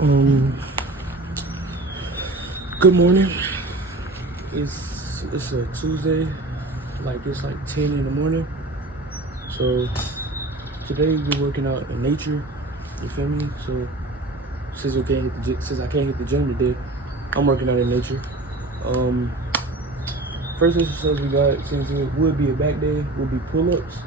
Um, Good morning. It's a Tuesday, it's like 10 in the morning. So today we're working out in nature. You feel me? So since I can't hit the gym today, I'm working out in nature. First exercise we got, since it would be a back day, will be pull-ups.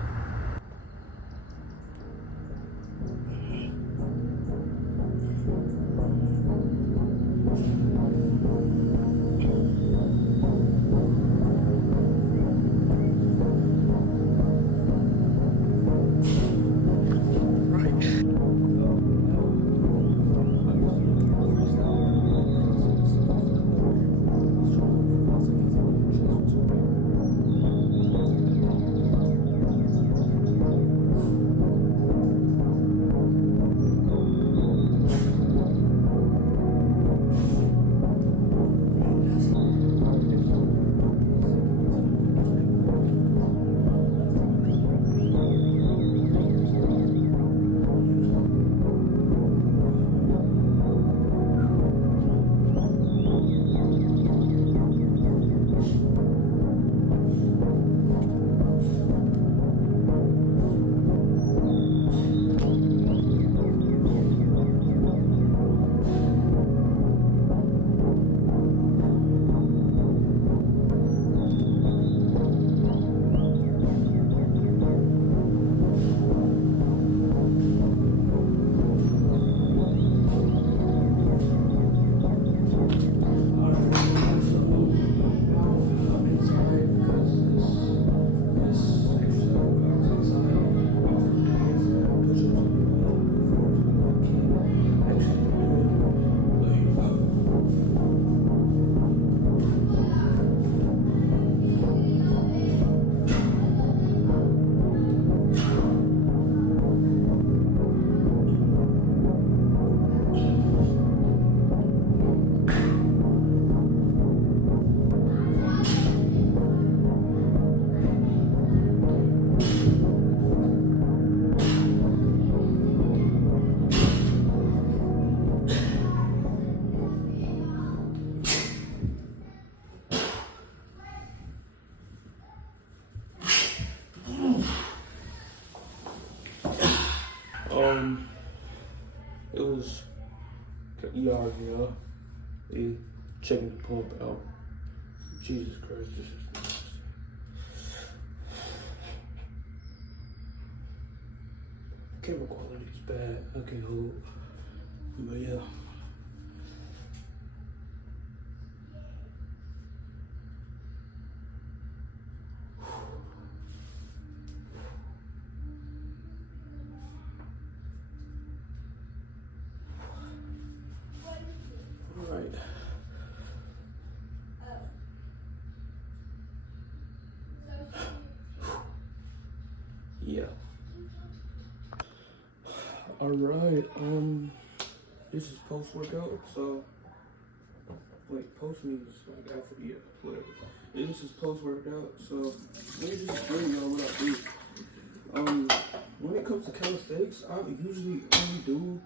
It was, you already know, they checking the pump out. Jesus Christ, this is camera quality is bad. I can't hold, but yeah. All right. Yeah. All right. This is post workout. So wait, post means like after, yeah, whatever. This is post workout. So let me just explain y'all what I do. When it comes to calisthenics, I usually only do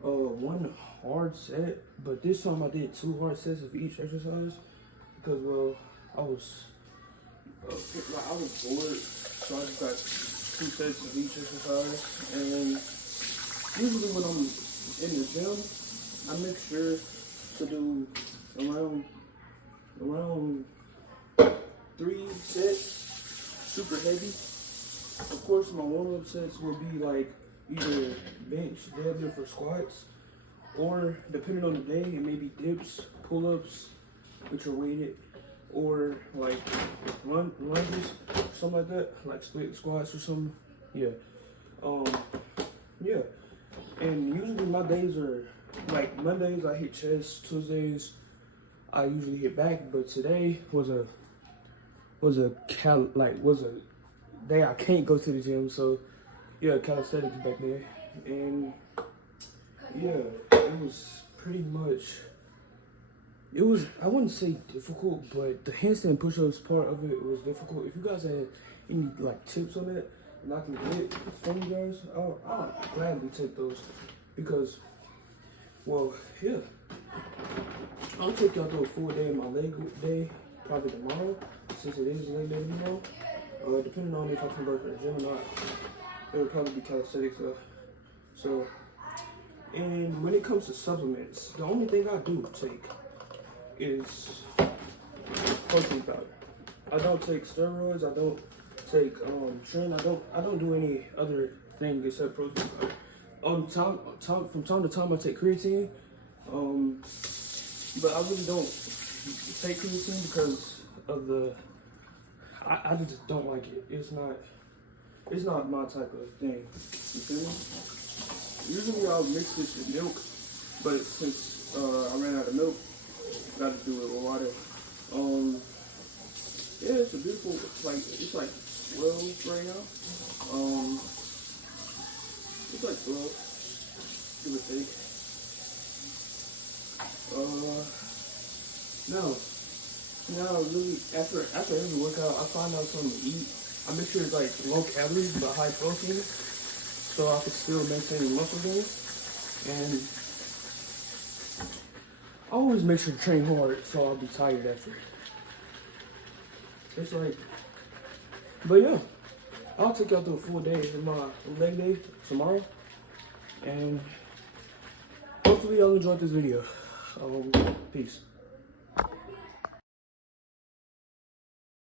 one hard set, but this time I did 2 hard sets of each exercise because, well, I was bored, so I just got 2 sets of each exercise. And usually when I'm in the gym, I make sure to do around 3 sets, super heavy. Of course, my warm-up sets will be like either bench, deadlift, or squats, or depending on the day, it may be dips, pull-ups, which are weighted, or like lunges, something like that, like split squats or something. Yeah. Yeah. And usually my days are like Mondays I hit chest, Tuesdays I usually hit back, but today was a day I can't go to the gym, so yeah, calisthenics back there. And yeah, it was pretty much, I wouldn't say difficult, but the handstand push-ups part of it was difficult. If you guys had any like tips on that and I can get from you guys, I'll gladly take those, because Well, yeah. I'll take y'all through a full day of my leg day, probably tomorrow, since it is leg day tomorrow. Depending on if I can go to the gym or not, it'll probably be calisthenics though. So, and when it comes to supplements, the only thing I do take is protein powder. I don't take steroids. I don't take tren. I don't do any other thing except protein powder. From time to time, I take creatine. But I really don't take creatine because of I just don't like it. It's not my type of thing. You feel me? Usually I'll mix this with milk, but since I ran out of milk, I got to do it with water. Yeah, it's a beautiful, it's like 12 right now. It's like 12, give or take. Now really after every workout, I find out something to eat. I make sure it's like low calories but high protein, so I can still maintain the muscle gain. And I always make sure to train hard, so I'll be tired after. It's like, but yeah, I'll take y'all through a full day of my leg day tomorrow, and hopefully y'all enjoyed this video. Peace.